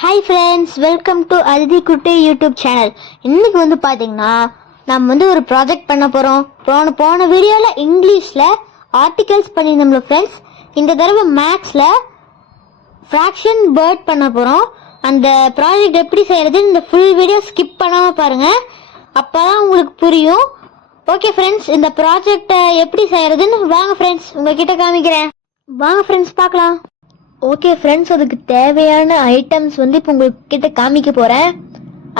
Hi friends, welcome to Aditi குட்டி YouTube channel. இன்னைக்கு பார்த்தீங்கன்னா நம்ம ஒரு ப்ராஜெக்ட் பண்ண போகிறோம். போன வீடியோவில் இங்கிலீஷில் ஆர்டிகல்ஸ் பண்ணியிருந்தோம்ல ஃப்ரெண்ட்ஸ். இந்த தடவை மேக்ஸில் ஃப்ராக்ஷன் பேர்ட் பண்ண போகிறோம். அந்த ப்ராஜெக்ட் எப்படி செய்கிறதுன்னு இந்த ஃபுல் வீடியோ ஸ்கிப் பண்ணாமல் பாருங்கள், அப்போ தான் உங்களுக்கு புரியும். ஓகே ஃப்ரெண்ட்ஸ், இந்த ப்ராஜெக்டை எப்படி செய்கிறதுன்னு வாங்க ஃப்ரெண்ட்ஸ் உங்ககிட்ட காமிக்கிறேன். வாங்க ஃப்ரெண்ட்ஸ் பார்க்கலாம். ஓகே ஃப்ரெண்ட்ஸ், அதுக்கு தேவையான ஐட்டம்ஸ் இப்போ உங்ககிட்ட காமிக்க போகிறேன்.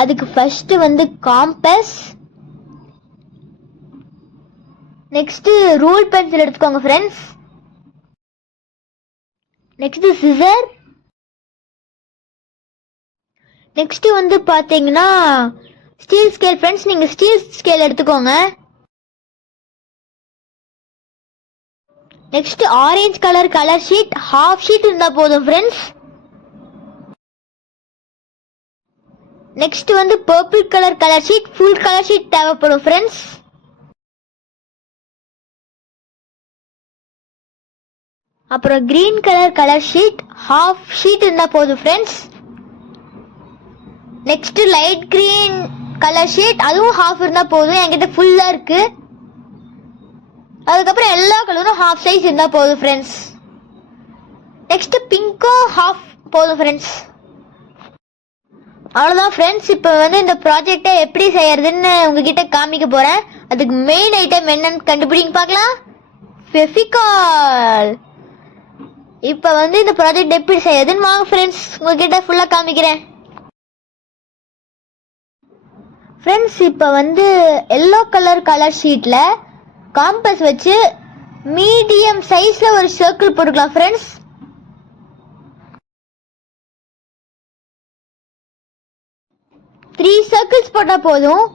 அதுக்கு first compass, next rule pencil எடுத்துக்கோங்க ஃப்ரெண்ட்ஸ். நெக்ஸ்ட்டு சிசர், நெக்ஸ்ட்டு பார்த்தீங்கன்னா ஸ்டீல் ஸ்கேல் ஃப்ரெண்ட்ஸ். நீங்கள் ஸ்டீல் ஸ்கேல் எடுத்துக்கோங்க. Next orange colour sheet, half sheet இருந்தா போதும் friends. Next purple colour sheet, full colour sheet தேவைப்படும் ஃப்ரெண்ட்ஸ். அப்புறம் green colour sheet, half sheet இருந்தா போதும் friends. Next light green colour sheet, அதுவும் half இருந்தா போதும், என்கிட்ட ஃபுல்லா இருக்கு. அதுக்கப்புறம் எல்லா கலரும் ஹாஃப் சைஸ் இருந்தால் போதும் ஃப்ரெண்ட்ஸ். நெக்ஸ்ட் பிங்க்கும் ஹாஃப் போதும் ஃப்ரெண்ட்ஸ். அவ்வளோதான் ஃப்ரெண்ட்ஸ். இப்போ இந்த ப்ராஜெக்டை எப்படி செய்யறதுன்னு உங்ககிட்ட காமிக்க போகிறேன். அதுக்கு மெயின் ஐட்டம் என்னன்னு கண்டுபிடிங்க பார்க்கலாம். ஃபெவிகால். இப்போ இந்த ப்ராஜெக்ட் எப்படி செய்யறதுன்னு வாங்க ஃப்ரெண்ட்ஸ் உங்ககிட்ட ஃபுல்லாக காமிக்கிறேன். ஃப்ரெண்ட்ஸ், இப்போ எல்லோ கலர் ஷீட்டில் காம்பஸ் வச்சு மீடியம் சைஸ்ல ஒரு சர்க்கிள் போட்டுக்கலாம் ஃப்ரெண்ட்ஸ். த்ரீ சர்க்கிள்ஸ் போட்டா போதும்.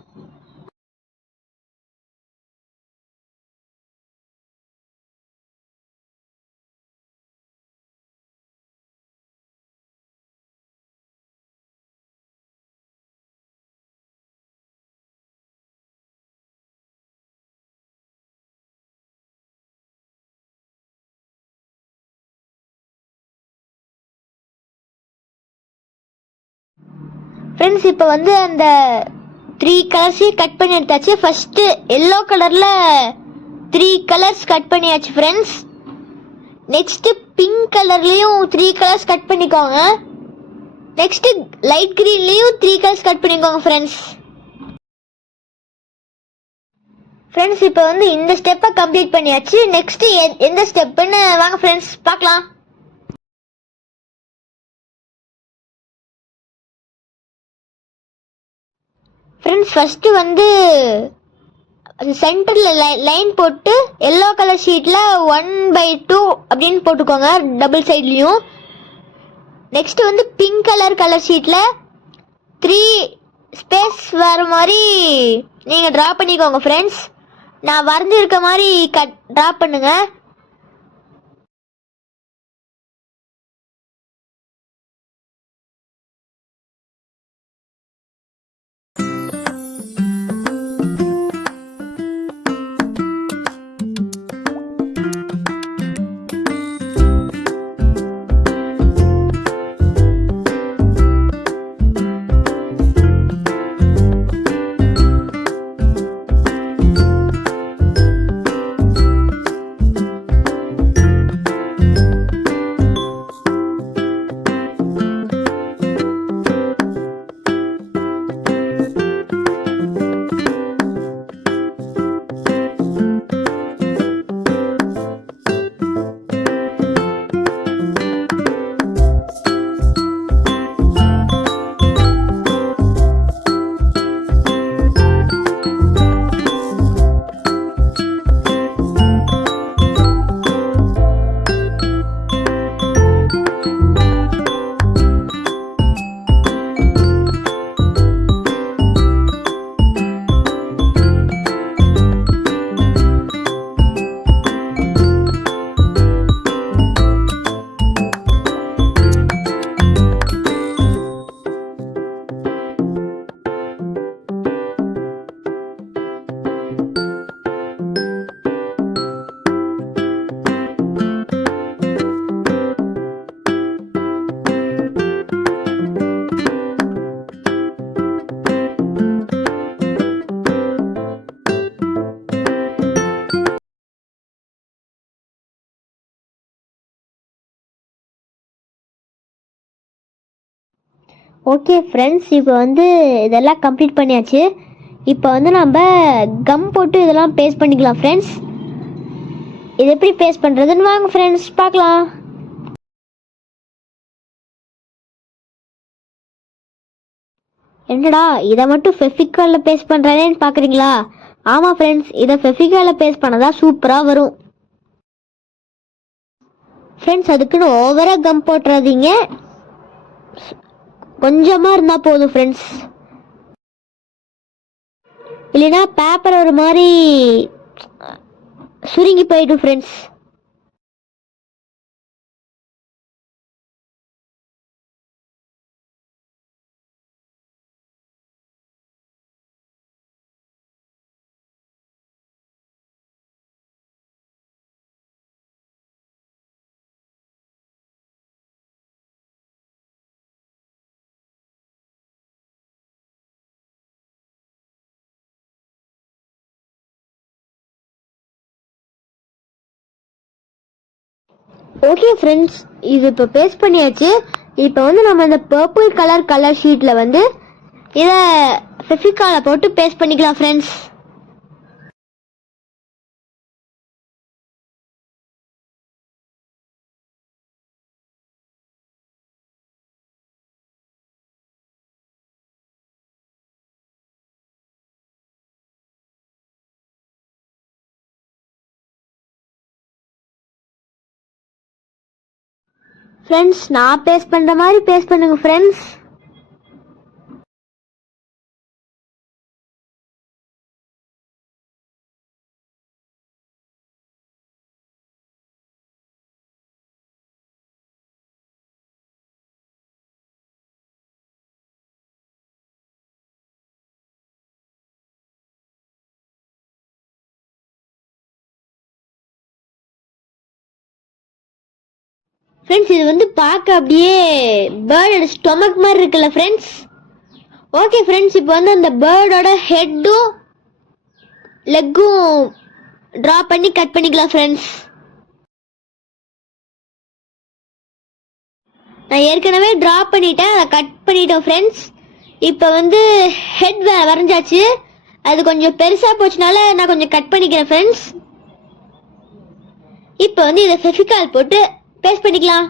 ஃப்ரெண்ட்ஸ், இப்போ அந்த த்ரீ கலர்ஸையும் கட் பண்ணி எடுத்தாச்சு. ஃபர்ஸ்ட் எல்லோ கலர்ல 3 கலர்ஸ் கட் பண்ணியாச்சு ஃப்ரெண்ட்ஸ். நெக்ஸ்ட் பிங்க் கலர்லயும் 3 கலர்ஸ் கட் பண்ணிக்கோங்க. நெக்ஸ்ட் லைட் கிரீன்லயும் 3 கலர்ஸ் கட் பண்ணிக்கோங்க ஃப்ரெண்ட்ஸ். ஃப்ரெண்ட்ஸ், இப்போ இந்த ஸ்டெப்பை கம்ப்ளீட் பண்ணியாச்சு. நெக்ஸ்ட் எந்த ஸ்டெப்னு வாங்க ஃப்ரெண்ட்ஸ் பார்க்கலாம். ஃப்ரெண்ட்ஸ், ஃபர்ஸ்ட் சென்டர்ல லைன் போட்டு எல்லோ கலர் ஷீட்ல 1/2 அப்படின்னு போட்டுக்கோங்க டபுள் சைட்லயும். நெக்ஸ்ட் பிங்க் கலர் ஷீட்ல 3 ஸ்பேஸ் வர மாதிரி நீங்க டிரா பண்ணிக்கோங்க ஃப்ரெண்ட்ஸ். நான் வரைஞ்சி இருக்க மாதிரி டிரா பண்ணுங்க. ஓகே ஃப்ரெண்ட்ஸ், இப்போ வந்து இதெல்லாம் கம்ப்ளீட் பண்ணியாச்சு. இப்போ வந்து நம்ம கம் போட்டு இதெல்லாம் பேஸ்ட் பண்ணிக்கலாம் ஃப்ரெண்ட்ஸ். இது எப்படி பேஸ்ட் பண்ணுறதுன்னு வாங்க ஃப்ரெண்ட்ஸ் பார்க்கலாம். என்னடா இதை மட்டும் ஃபெவிகாலில் பேஸ்ட் பண்ணுறேன்னு பார்க்குறீங்களா? ஆமாம் ஃப்ரெண்ட்ஸ், இதை ஃபெவிகாலில் பேஸ்ட் பண்ணதான் சூப்பராக வரும். ஃப்ரெண்ட்ஸ், அதுக்குன்னு ஓவராக கம் போட்டுறாதீங்க, கொஞ்சமாக இருந்தால் போதும் ஃப்ரெண்ட்ஸ். இல்லைன்னா பேப்பர் ஒரு மாதிரி சுருங்கி போயிடும் ஃப்ரெண்ட்ஸ். ஓகே ஃப்ரெண்ட்ஸ், இது இப்போ பேஸ்ட் பண்ணியாச்சு. இப்போ வந்து நம்ம இந்த பர்பிள் கலர் ஷீட்டில் வந்து இதை ஃபெவிகாலை போட்டு பேஸ்ட் பண்ணிக்கலாம் ஃப்ரெண்ட்ஸ். ஃப்ரெண்ட்ஸ், நான் பேஸ்ட் பண்ணுற மாதிரி பேஸ்ட் பண்ணுங்க ஃப்ரெண்ட்ஸ். ஃப்ரெண்ட்ஸ், இது வந்து பார்க்க அப்படியே பேர்டோட ஸ்டொமக் மாதிரி இருக்குல்ல ஃப்ரெண்ட்ஸ். ஓகே ஃப்ரெண்ட்ஸ், இப்போ வந்து அந்த பேர்டோட ஹெட்டும் லெக்கும் ட்ரா பண்ணி கட் பண்ணிக்கலாம் ஃப்ரெண்ட்ஸ். நான் ஏற்கனவே ட்ரா பண்ணிட்டேன், அதை கட் பண்ணிட்டோம் ஃப்ரெண்ட்ஸ். இப்போ வந்து ஹெட் வரைஞ்சாச்சு, அது கொஞ்சம் பெருசாக போச்சுனால நான் கொஞ்சம் கட் பண்ணிக்கிறேன் ஃப்ரெண்ட்ஸ். இப்போ வந்து இதை ஃபெவிகால் போட்டு பேஸ்ட் பண்ணிக்கலாம்.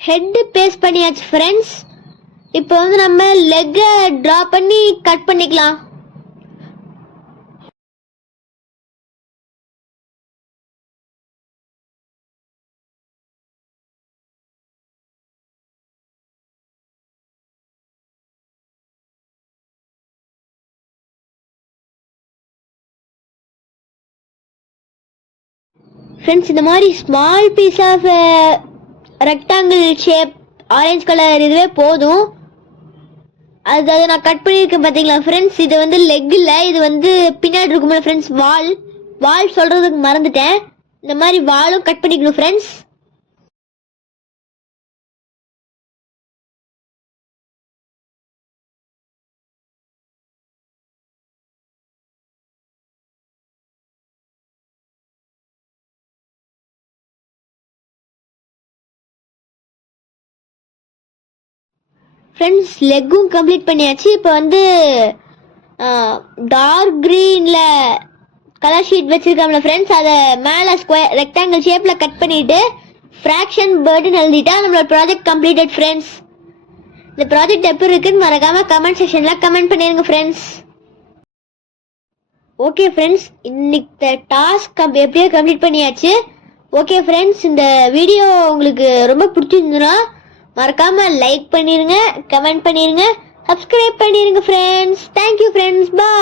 ஹெட் பேஸ்ட் பண்ணியாச்சு ஃப்ரெண்ட்ஸ். இப்போ வந்து நம்ம லெக்கை ட்ரா பண்ணி கட் பண்ணிக்கலாம். ஃப்ரெண்ட்ஸ், இந்த மாதிரி small piece of rectangle shape orange colour இதுவே போதும். அதை நான் கட் பண்ணியிருக்கேன் பார்த்தீங்களா ஃப்ரெண்ட்ஸ். இது வந்து லெக் இல்லை, இது வந்து பின்னாடி இருக்கும்போது ஃப்ரெண்ட்ஸ் வால் சொல்கிறதுக்கு மறந்துட்டேன். இந்த மாதிரி வாலும் கட் பண்ணிக்கணும் ஃப்ரெண்ட்ஸ். ஃப்ரெண்ட்ஸ், லெக்கும் கம்ப்ளீட் பண்ணியாச்சு. இப்போ வந்து டார்க் க்ரீனில் கலர் ஷீட் வச்சுருக்கோம்ல ஃப்ரெண்ட்ஸ், அதை மேலே ஸ்கொயர் ரெக்டாங்கிள் ஷேப்பில் கட் பண்ணிவிட்டு ஃப்ராக்ஷன் பேர்டுன்னு எழுதிட்டா நம்மளோட ப்ராஜெக்ட் கம்ப்ளீட்டட் ஃப்ரெண்ட்ஸ். இந்த ப்ராஜெக்ட் எப்படி இருக்குன்னு மறக்காமல் கமெண்ட் செக்ஷனில் கமெண்ட் பண்ணிடுங்க ஃப்ரெண்ட்ஸ். ஓகே ஃப்ரெண்ட்ஸ், இன்னைக்கு டாஸ்க் எப்படியோ கம்ப்ளீட் பண்ணியாச்சு. ஓகே ஃப்ரெண்ட்ஸ், இந்த வீடியோ உங்களுக்கு ரொம்ப பிடிச்சிருந்துன்னா மறக்காம லைக் பண்ணிருங்க, கமெண்ட் பண்ணிருங்க, சப்ஸ்கிரைப் பண்ணிருங்க ஃப்ரெண்ட்ஸ். தேங்க்யூ ஃப்ரெண்ட்ஸ், பாய்.